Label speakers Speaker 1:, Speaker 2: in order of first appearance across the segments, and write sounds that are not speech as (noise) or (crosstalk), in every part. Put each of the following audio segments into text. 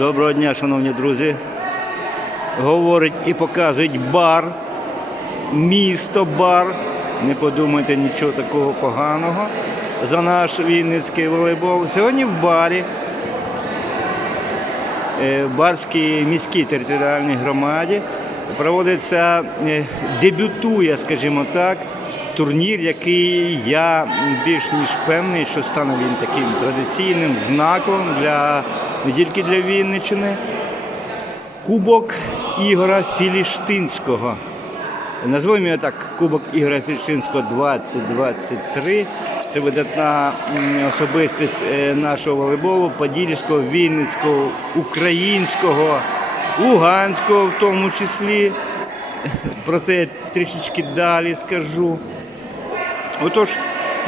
Speaker 1: Доброго дня, шановні друзі. Говорить і показують бар, місто бар. Не подумайте нічого такого поганого за наш Вінницький волейбол. Сьогодні в барі, е, в Барській міській територіальній громаді проводиться, е, дебютує, скажімо так, турнір, який я більш ніж певний, що стане він таким традиційним знаком для не тільки для Вінниччини. Кубок Ігора Філіштинського. Назвемо його так Кубок Ігора Філіштинського 2023. Це видатна особистість е, нашого волейболу, Подільського, Вінницького, українського, Луганського в тому числі. Про це я трішечки далі скажу. Отож,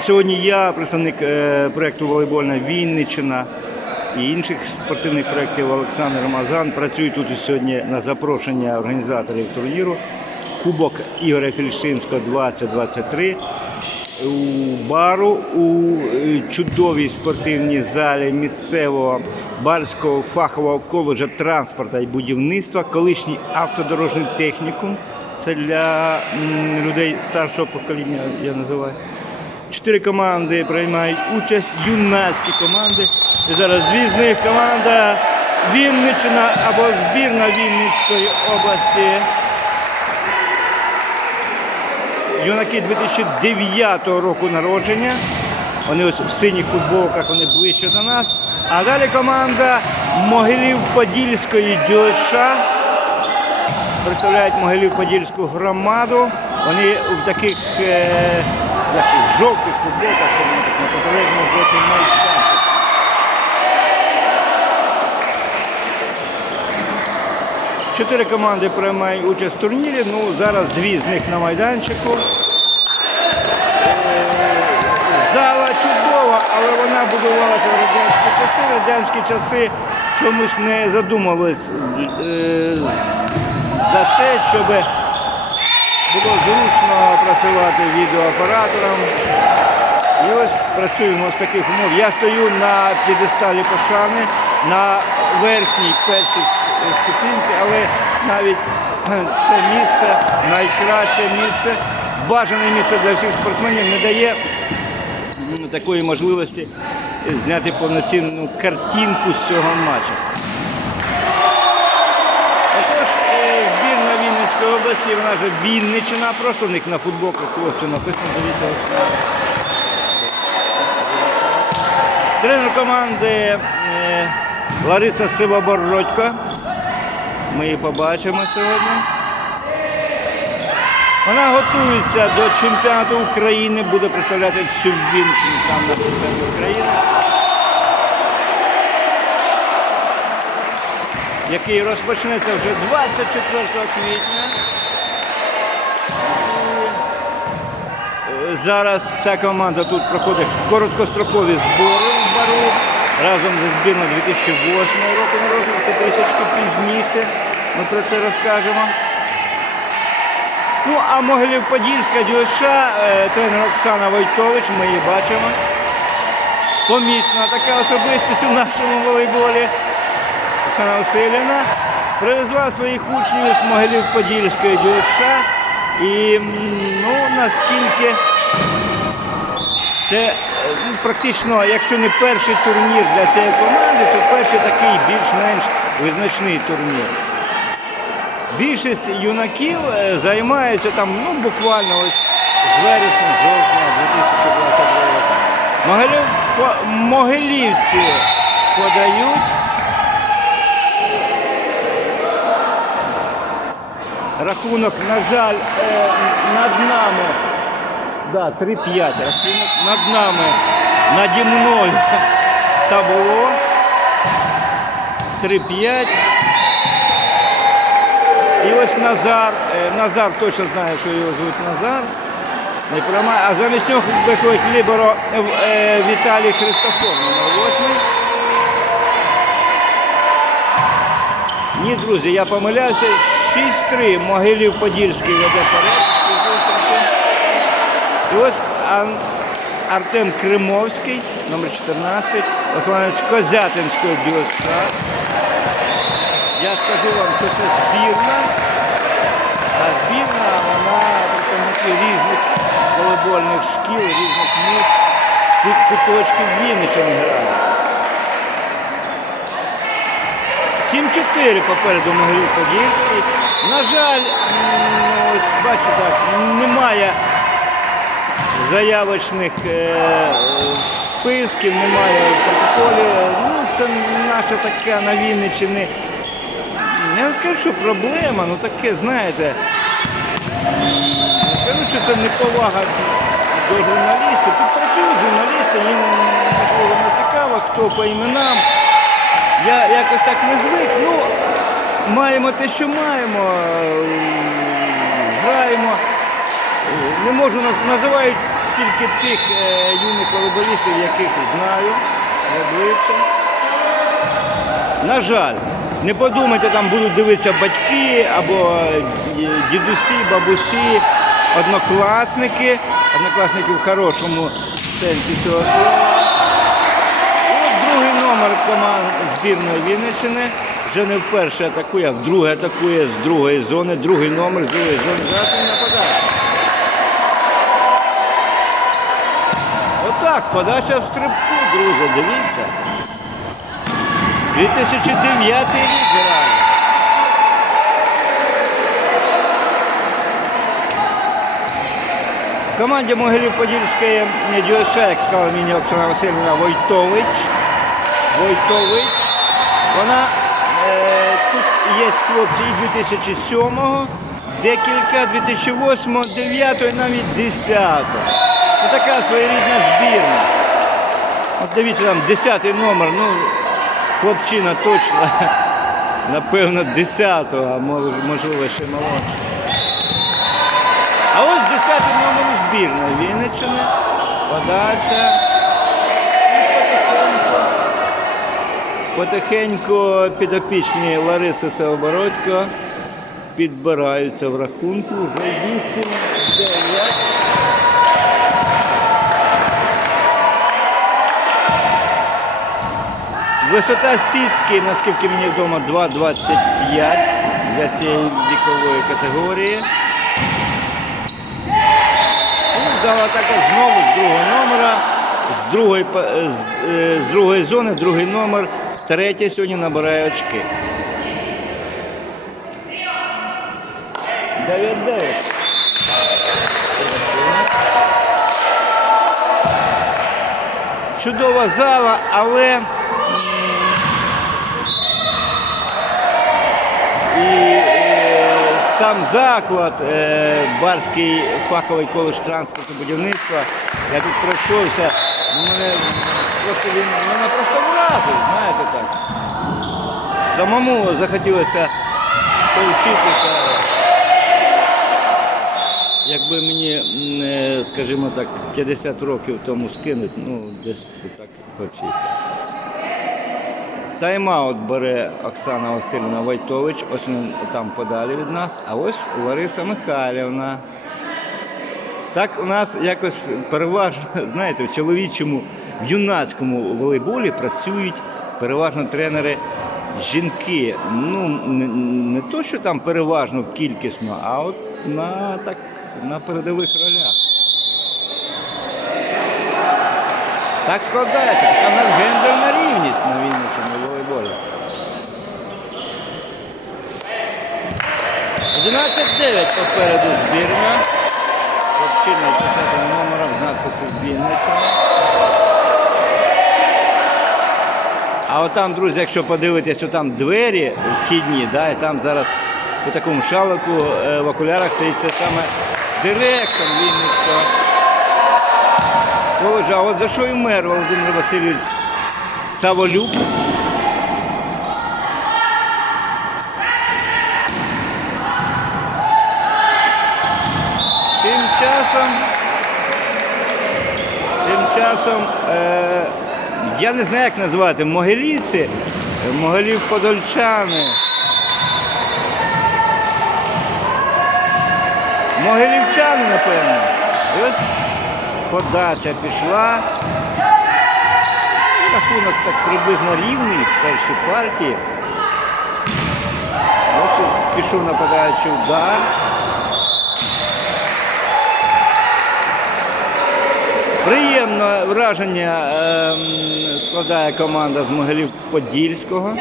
Speaker 1: сьогодні я, представник е, проєкту Волейбольна Вінниччина і інших спортивних проєктів Олександр Рамазан, працюю тут сьогодні на запрошення організаторів турніру Кубок Ігоря Фільшинського 2023 у бару у е, чудовій спортивній залі місцевого барського фахового коледжа транспорту і будівництва, колишній автодорожній технікум. Це для людей старшого покоління, я називаю. Чотири команди приймають участь, юнацькі команди. І зараз дві з них команда Вінниччина або збірна Вінницької області. Юнаки 2009 року народження. Вони ось в синіх футболках, вони ближче до нас. А далі команда Могилів-Подільської ДЮСШ. Представляють Могилів-Подільську громаду. Вони в таких е, як, жовтих футболках, на протилежному боці майданчик. Чотири команди приймають участь в турнірі. Ну, зараз дві з них на майданчику. Зала чудова, але вона будувалася в радянські часи. Радянські часи чомусь не задумувались е, за те, щоб було зручно працювати відеооператором. І ось працюємо з таких умов. Я стою на п'єдесталі пошани на верхній першій ступінці, але навіть (clears throat) це місце найкраще місце, бажане місце для всіх спортсменів не дає такої можливості зняти повноцінну картинку з цього матчу. Отож, е, збірна Вінницької області, вона же Вінниччина, просто в них на футболках хлопці написано, дивіться. Тренер команди е, Лариса Сивобородько. Ми її побачимо сьогодні. Вона готується до чемпіонату України, буде представляти всю Вінниччину там на чемпіонаті України. Який розпочнеться вже 24 квітня. Е, Зараз ця команда тут проходить короткострокові збори у бару разом зі збірною 2008 року народження. Це трішечки пізніше. Ми про це розкажемо. Ну, а Могилів-Подільська ДЮСШ, е, тренер Оксана Войтович, ми її бачимо. Помітна така особистість у нашому волейболі. Оксана Васильівна привезла своїх учнів з Могилів-Подільської ДЮСШ. І ну, наскільки це е, ну, практично, якщо не перший турнір для цієї команди, то перший такий більш-менш визначний турнір. Більшість юнаків е, займаються там, ну, буквально ось з вересня, жовтня 2022 року. Могилів, могилівці подають. Рахунок, на жаль, е, над нами. Да, 3-5 рахунок. Над нами наді мною табло. 3-5. І ось Назар. е, Назар точно знає, що його звуть Назар. Не приймає. А замість нього виходить Ліберо е, е, Віталій Христофор, номер 8. Ні, друзі, я помиляюся. 6-3 Могилів Подільський веде вперед. І ось Артем Кримовський, номер 14, виконавець Козятинського дюсша. я скажу вам, що це збірна. А збірна, вона різних волейбольних шкіл, різних міст, куточків Вінниччини грають. 7-4 попереду Могилів Подільський. На жаль, ось так, немає заявочних е, списків, немає в протоколі. Ну, це наша така на Вінниччині. Я не скажу, що проблема, ну таке, знаєте. Скажу, що це неповага до журналістів. Тут працюють журналісти, їм можливо не цікаво, хто по іменам. Я якось так не звик. Ну, маємо те, що маємо. Граємо. Не можу називають тільки тих е, юних волейболістів, яких знаю обличчя. На жаль, не подумайте, там будуть дивитися батьки або е, дідусі, бабусі, однокласники, однокласники в хорошому сенсі цього слова. Номер команд збірної Вінниччини. Вже не вперше атакує, а вдруге атакує з другої зони. Другий номер з другої зони. Зараз нападає. Отак, подача в стрибку, друзі, дивіться. 2009 рік грає. В команді Могилів Подільської дівча, як сказала мені Оксана Васильівна Войтович. Войтович. Вона е, тут є хлопці і 2007-го, декілька 2008-го, 9-го і навіть 10-го. Це така своєрідна збірна. От дивіться там 10-й номер, ну хлопчина точно, (laughs) напевно, 10-го, а можливо ще молодше. А ось 10-й номер збірної Вінниччини. Подача. Потихеньку підопічні Лариси Савобородько підбираються в рахунку. Вже 8 9 Висота сітки, наскільки мені відомо, 2,25 для цієї вікової категорії. І вдала також знову з другого номера, з другої, е, з, е, з другої зони, другий номер, третій сьогодні набирає очки. 9-9. Чудова зала, але і сам заклад, е, Барський фаховий коледж транспорту будівництва, я тут пройшовся, мене просто він мене просто вразив, знаєте так. Самому захотілося повчитися. Якби мені, е, скажімо так, 50 років тому скинуть, ну десь так хочеться. Тайм-аут бере Оксана Васильівна Войтович, ось він там подалі від нас, а ось Лариса Михайлівна. Так у нас якось переважно, (laughs) знаєте, в чоловічому, в юнацькому волейболі працюють переважно тренери жінки. Ну, не, не то, що там переважно кількісно, а от на, так, на передових ролях. Так складається, така в нас гендерна рівність на Вінниччині волейболі. 11-9 попереду збірна. Хлопчина 10 номером з надпису Вінниччина. А от там, друзі, якщо подивитись, там двері вхідні, да, і там зараз у такому шалику е, в окулярах стоїть це саме директор Вінницького. А от за що і мер Володимир Васильович Саволюк. Тим часом, тим часом, е, я не знаю, як назвати, могилівці, е, могилів подольчани. Могилівчани, напевно. І ось подача пішла. Рахунок так приблизно рівний в першій партії. пішов нападаючий удар. Приємне враження ем, складає команда з Могилів Подільського.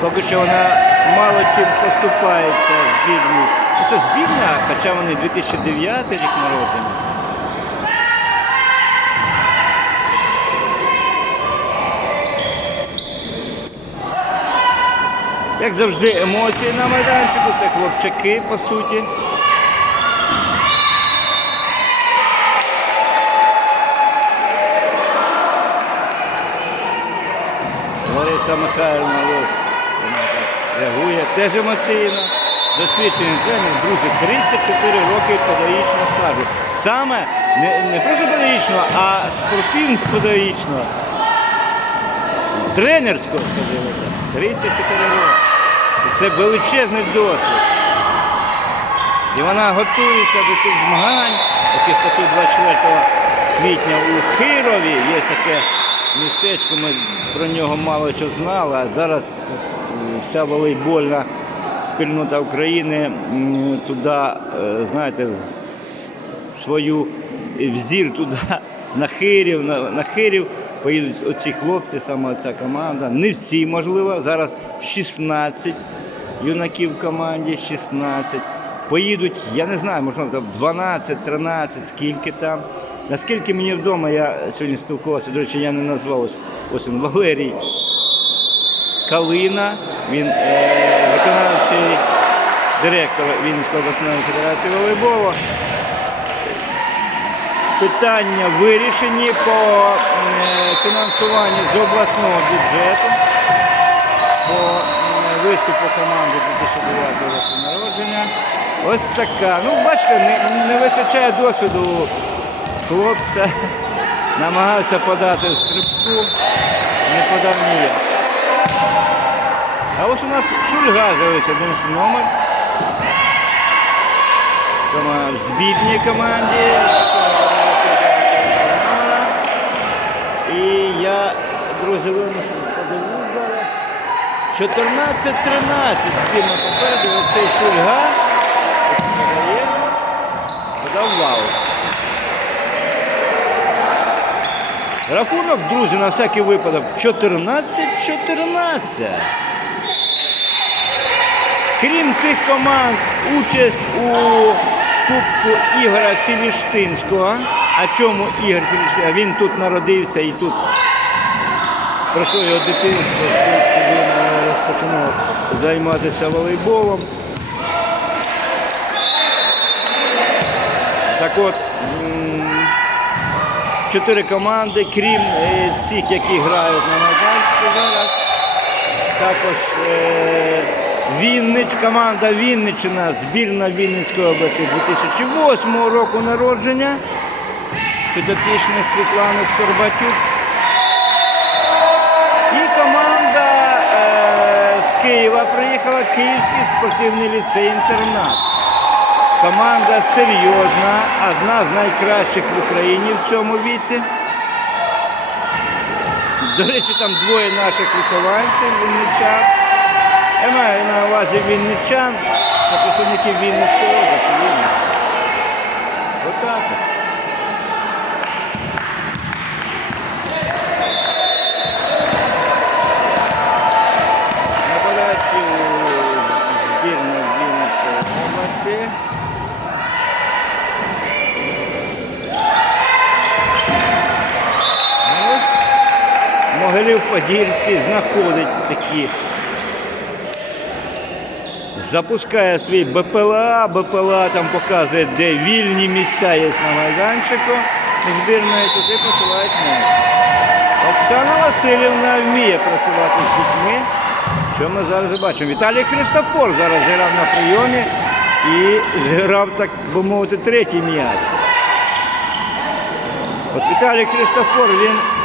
Speaker 1: Поки що вона мало чим поступається збірні. Ну, Це збірня, хоча вони 2009 рік народження. Як завжди, емоції на майданчику, це хлопчаки, по суті. Лариса Михайлівна ось реагує, теж емоційно. Досвідчений тренер, друзі, 34 роки педагогічного стажу. Саме не, не просто педагогічного, а спортивно-педагогічного. Тренерського, скажімо так. 34 роки. Це величезний досвід. І вона готується до цих змагань, які стартують 24 квітня у Хирові. Є таке містечко, ми про нього мало що знали, а зараз вся волейбольна спільнота України туди, е, знаєте, свою взір туди на Хирів, на, на Хирів поїдуть оці хлопці, саме ця команда. Не всі, можливо, зараз 16 юнаків в команді, 16. Поїдуть, я не знаю, можливо, там 12, 13, скільки там. Наскільки мені вдома, я сьогодні спілкувався, до речі, я не назвав ось, він, Валерій Калина, він е, виконавчий директор Вінницької обласної федерації волейболу. Питання вирішені по е, фінансуванню з обласного бюджету по виступу команди 2009 року народження. Ось така. Ну, бачите, не, не вистачає досвіду хлопця. Намагався подати стрибку, не подав ніяк. А ось у нас Шульга з'явився 11 номер. Кома- В збірній команді. І я, друзі, вимушений. 14-13 збірна попереду. Оцей Шульга. Подав вау. Рахунок, друзі, на всякий випадок 14-14. Крім цих команд, участь у Кубку Ігоря Філіштинського. А чому Ігор Філіштинський? Він тут народився і тут пройшло його дитинство, розпочинав займатися волейболом. Так от, чотири команди, крім е, цих, які грають на майданчику зараз. Також е, Віннич, команда Вінниччина, збірна Вінницької області 2008 року народження. Підопічна Світлана Скорбатюк. І команда е, з Києва приїхала Київський спортивний ліцей-інтернат. Команда серйозна, одна з найкращих в Україні в цьому віці. До речі, там двоє наших вихованців вінничан. Я маю на увазі вінничан та представників Вінницької області. Отак. от. Нападаючи збірну Вінницької області. Ось Могилів Подільський знаходить такі. Запускає свій БПЛА, БПЛА там показує, де вільні місця є на майданчику збірної, туди посилають м'яч. Оксана Васильівна вміє працювати з дітьми, що ми зараз бачимо. Віталій Христофор зараз зіграв на прийомі і зіграв, так би мовити, третій м'яч. От Віталій Христофор, він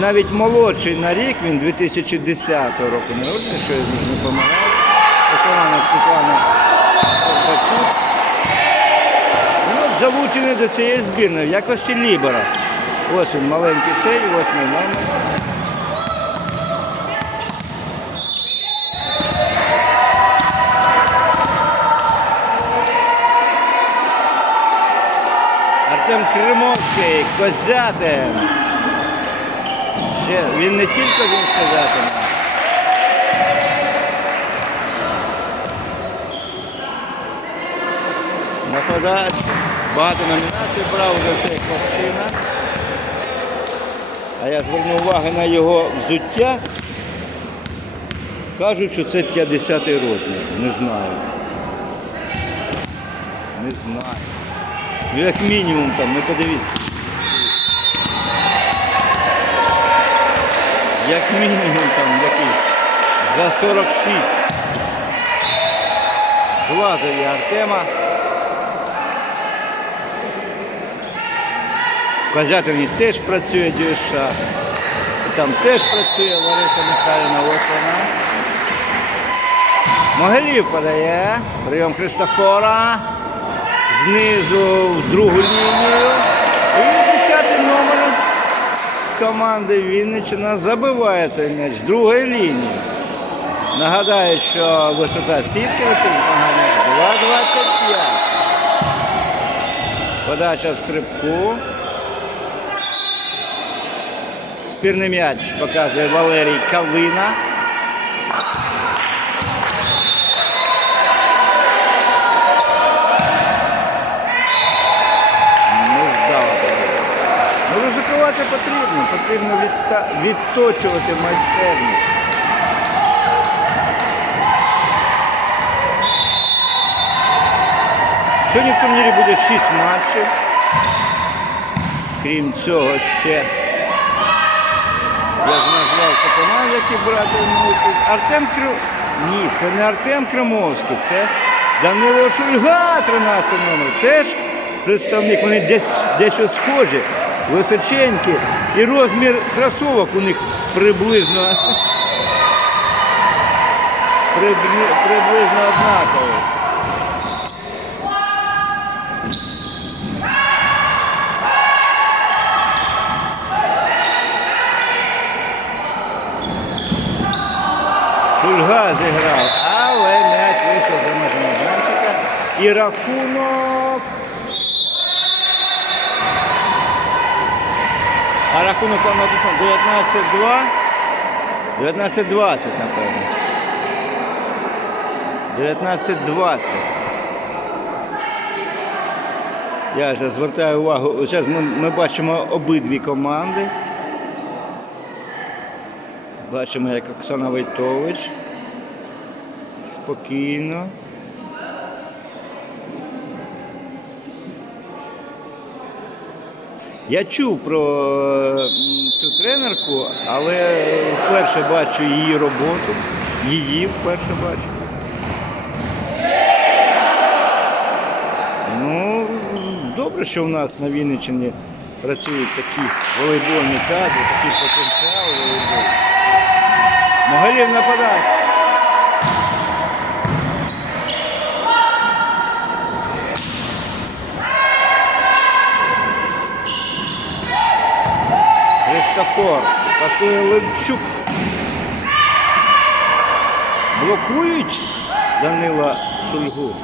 Speaker 1: навіть молодший на рік, він 2010 року народження, що я не помиляюсь. Охорона Світлана Ковбачук. залучений до цієї збірної в якості лібера. Ось він маленький цей, восьмий номер. Артем Кримовський, Козятин. Ще, він не тільки він Козятина. Нападач. Багато номінацій брав за цей хлопчина. А я звернув увагу на його взуття. Кажуть, що це 50-й розмір. Не знаю. Не знаю. Ну, як мінімум там, ну подивіться. Як мінімум там якийсь за 46. Глазові Артема. Козятині теж працює дюша. Там теж працює Лариса Михайлівна, ось вона. Могилів подає. Прийом Христофора. Знизу в другу лінію. І 10 номер команди Вінниччина забиває цей м'яч з другої лінії. Нагадаю, що висота сітки на цих змаганнях 2,25. Подача в стрибку. Спірний м'яч показує Валерій Калина. Ну, вдало. Ну, ризикувати потрібно. Відточувати майстерність. Сьогодні в турнірі буде 6 матчів. Крім цього, ще я ж назвав це команди, які брати участь. Артем Крю... Ні, це не Артем Кримовський, це Данило Шульга, 13 номер. Теж представник, вони десь дещо схожі, височенькі. І розмір кросовок у них приблизно, приблизно однаковий. Шульга зіграв, але м'яч вийшов за межі майданчика. І рахунок. А рахунок вам написано 19-2. 19-20, напевно. 19-20. Я вже звертаю увагу. Зараз ми, ми бачимо обидві команди. Бачимо, як Оксана Войтович. Спокійно. Я чув про цю тренерку, але вперше бачу її роботу. Її вперше бачу. Ну, добре, що в нас на Вінниччині працюють такі волейбольні кадри, такий потенціал волейболу. Могалів нападає. Христофор. Пасує Левчук. Блокують Данила Шульгу.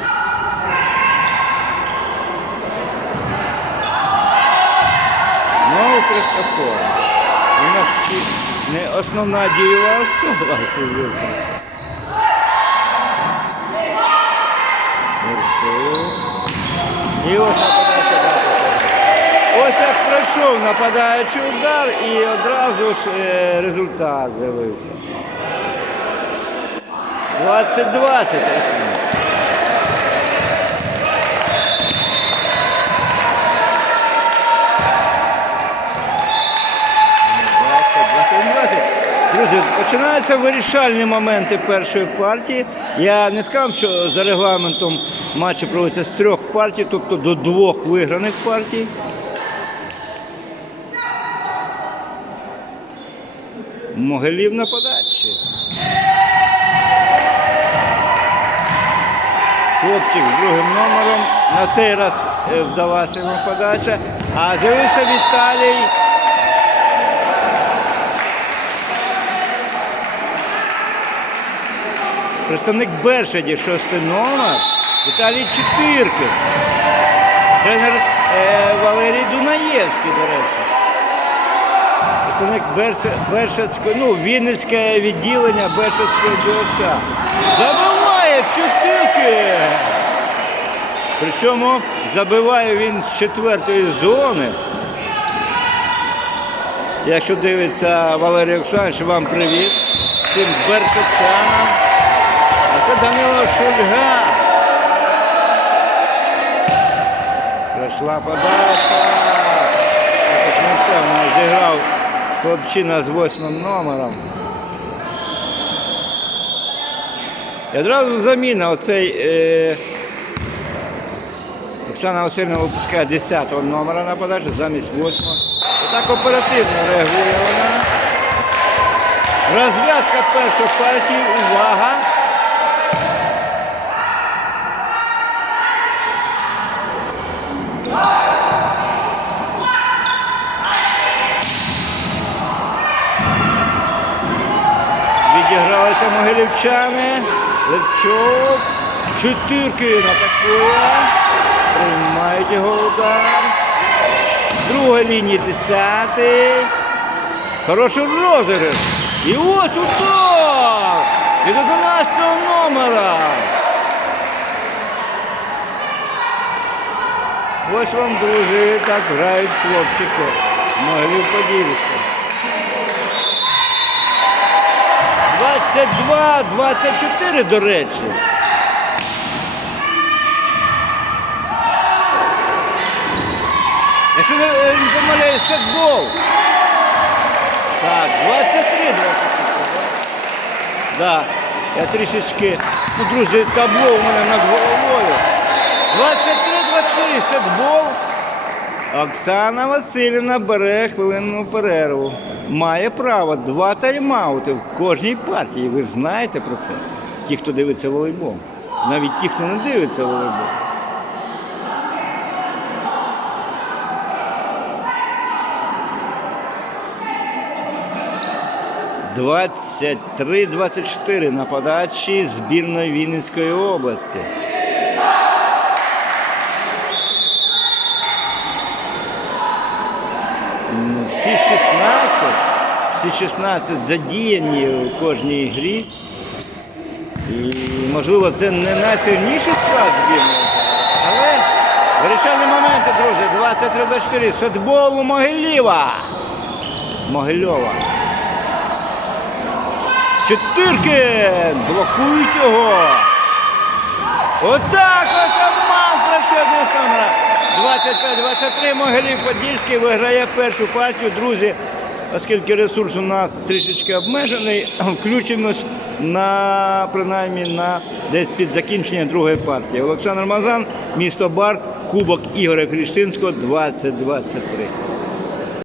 Speaker 1: Знову Христофор. У нас не основна дієва особа. І ось нападаючий удар. Ось пройшов нападаючий удар і одразу ж е, результат з'явився. 20-20. Друзі, починаються вирішальні моменти першої партії. Я не сказав, що за регламентом матчі проводяться з трьох партій, тобто до двох виграних партій. Могилів на подачі. Хлопчик з другим номером. На цей раз е, вдалася йому подача. А з'явився Віталій. Представник Бершаді, шостий номер. Віталій Чотирки. Тренер е, Валерій Дунаєвський, до речі. Представник Бершацького, ну, Вінницьке відділення Бершацького ДСК. Забиває чотирки. Причому забиває він з четвертої зони. Якщо дивиться Валерій Олександрович, вам привіт. Всім бершацянам. А це Данило Шульга. Пройшла подача. Зіграв хлопчина з восьмим номером. І одразу заміна оцей е, Оксана Васильівна випускає 10 номера на подачу замість 8. Отак оперативно реагує вона. Розв'язка перших партій, Увага! Відігралися могилівчани. Левчук. Чотирки атакує. Приймають його удар. Друга лінія десятий. Хороший розіграш. І ось удар! Від 11 номера. Ось вам, друзі, так грають хлопчики. Могилів Подільська. 22-24, до речі. Якщо не, е, не помиляюсь, сетбол. Так, 23 24. Да. Я трішечки. Ну, друзі, табло у мене над головою. 23-24 сетбол. Оксана Васильівна бере хвилинну перерву. Має право два тайм-аути в кожній партії. Ви знаєте про це. Ті, хто дивиться волейбол. Навіть ті, хто не дивиться волейбол. Двадцять три 24 на подачі збірної Вінницької області. Всі 16, всі 16 задіяні у кожній грі. І, можливо, це не найсильніший склад збірної. Але вирішальні моменти, друзі. 23-24. Садбол у Могилєва. Могильова. Чотирки! Блокують його. Отак ось обман ще одне номера. 25-23 Могилів Подільський виграє першу партію. Друзі, оскільки ресурс у нас трішечки обмежений, включимось на принаймні на десь під закінчення другої партії. Олександр Мазан, місто Бар, Кубок Ігоря Кріштинського 2023.